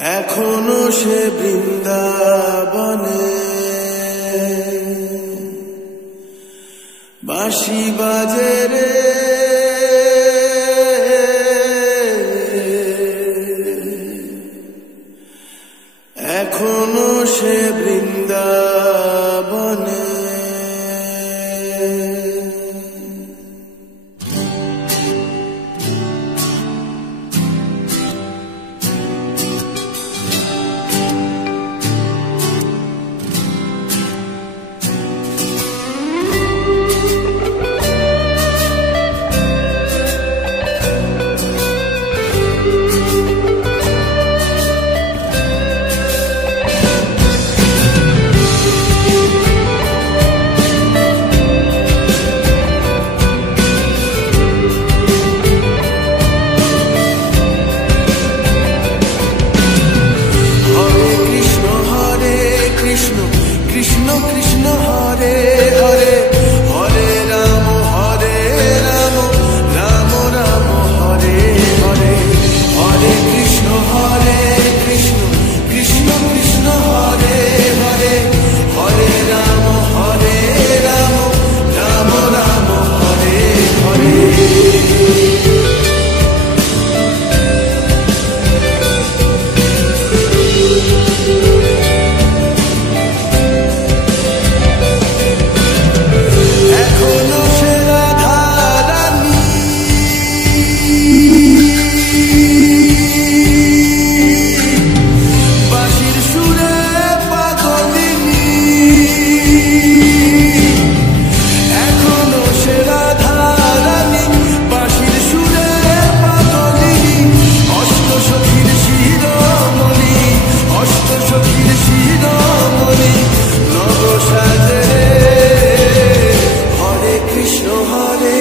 এখনো সে বৃন্দাবনে বাঁশি বাজে রে, এখনো সে বৃন্দাবনে। Krishna Krishna Hare Hare Hare Rama Hare Rama Rama Rama Hare Hare Hare Krishna Hare Krishna Krishna Krishna Hare Hare Hare Rama Hare Rama Rama Rama Hare Hare Hare